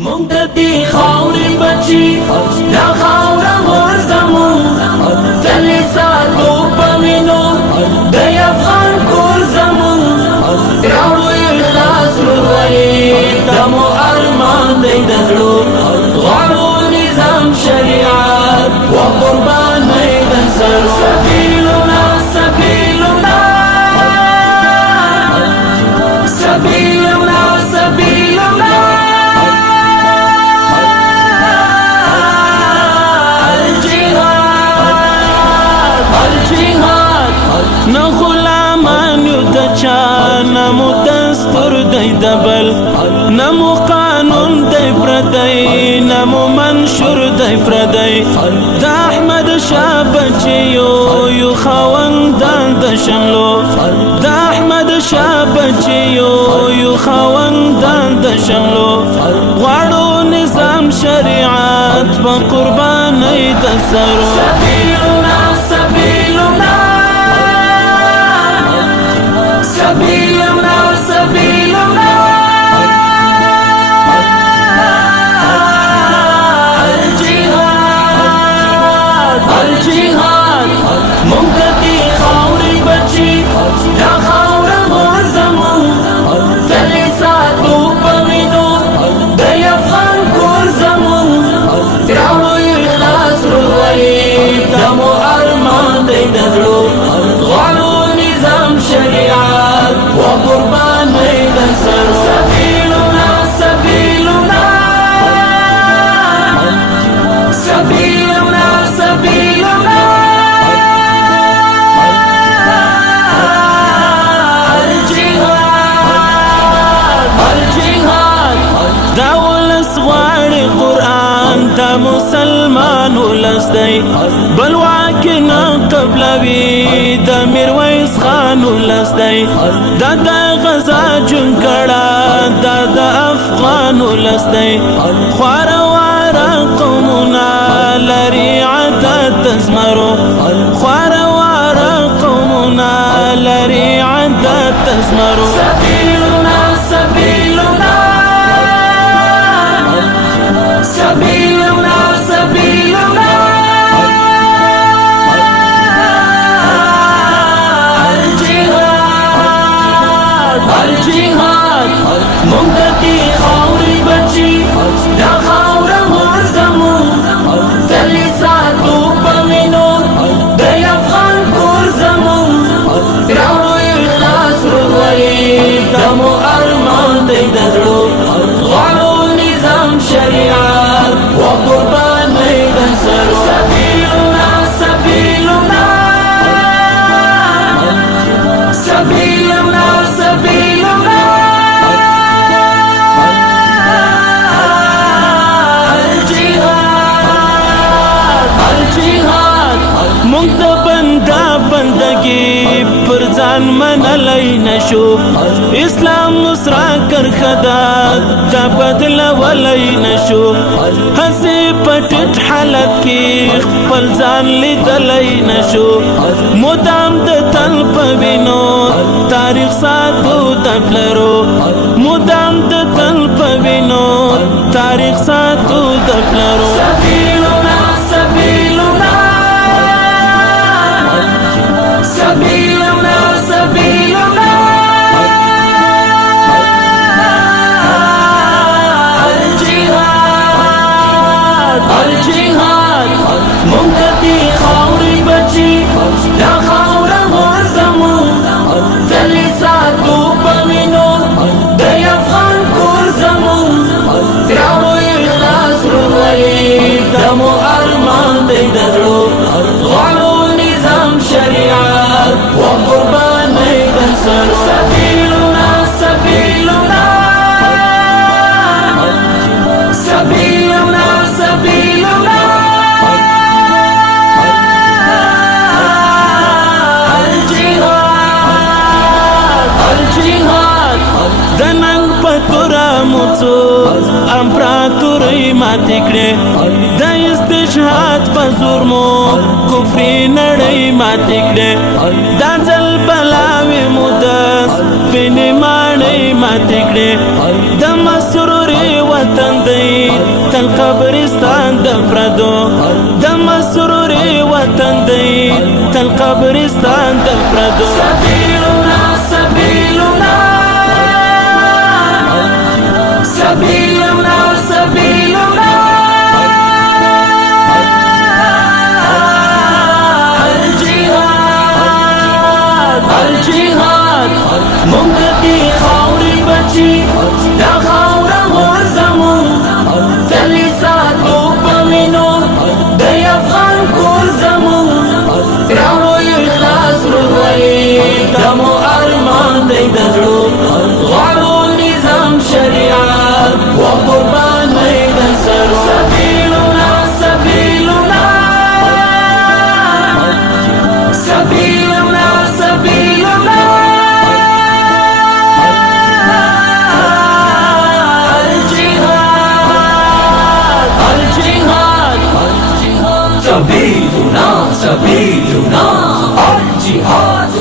مونږ د دې خاورې بچي دا خاوره مور زمون تلې ساتو په وینو د افغان کور زمون راوړو اخلاص ورولې دا مو ارمان دی د زړو غواړو نظام شریعت و قربانۍ د سرو سبیلنا سبیلنا سبیلنا سبیلنا نو غلامان یو د چا نمو دستور دی دبل نمو قانون دی پردی نمو منشور دی پردی دا احمد شاه بچیو یو خواندان د شملو دا احمد شاه بچیو یو خواندان د شملو غواړو نظام شریعت په قربانۍ د سرو سبیلنا سبیلنا سبيلنا سبيلنا الجهاد الجهاد ممتدي خاوري بچي دا خاورا مور زمون تلي ساتو پوینو دا افغان کور زمون راوړو اخلاص ورولې دا مو ارمان دی د زړو غواړو نظام شریعت و قربانۍ د سرو سبیلنا سبیلنا سبیلنا سبیلنا الجهاد الجهاد دا ولس غواړي قرآن دا مسلمان ولس دی بلواکنا قبلوي دا میرویس خان ولس دی دا د غزا جنګړه دا د افغان ولس دی خواره قومونه لري عادت زمرو خواره قومونه لري عادت زمرو سبیلنا سبیلنا سبیلنا سبیلنا الجهاد ممتدي خاوري بچي دا خاورا مور زمون تلي ساتو پوینو دا افغان کور زمون راوړو اخلاص ورولې دا مو ارمان دی د زړو غواړو نظام شریعت و قربانۍ د سرو سبیلنا سبیلنا سبیلنا سبیلنا الجهاد مونږ د بندا بندگی پر ځان منلی نشو اسلام نصرا کرخدا دا بدل ولی نشو هسې پټ حالت کې خپل ځان لیدلی نشو مدام د تل په وینو تاریخ ساتو د پلرو مدام د تل په وینو تاریخ ساتو د پلرو سبیلنا سبیلنا سبیلنا سبیلنا الجهاد الجهاد ممتدي خاوري بچي دا خاورا مور زمون تلي ساتو پوینو د افغان کور زمون راوړو اخلاص ورولې دا مو ارمان دی د زړو غواړو نظام شریعت و قربانۍ د سرو سبیلنا سبیلنا سبیلنا سبیلنا الجهاد الجهاد د ننګ په توره موڅو امپراتورۍ ماتې کړې د استشهاد په زور مو کفري نړۍ ماتې کړې دا ځل بلاوې مو د سپینې ماڼۍ ماتې کړې د مسرورې وطن د دی تل قبرستان د پردو د مسرور وطن دی تل قبرستان د پردو سبیلنا سبیلنا سبیلنا سبیلنا الجهاد ممکن خاوري بچي دا خاورا مور زمون تلی ساتو پمینو دی افغان کور زمون راو اخلاص روی دمو ارمان دی دزلو غارو نظام شریعت و قربان دی دسرو سبیلنا سبیلنا سبیلنا سبیلنا سبيلنا سبيلنا الجهاد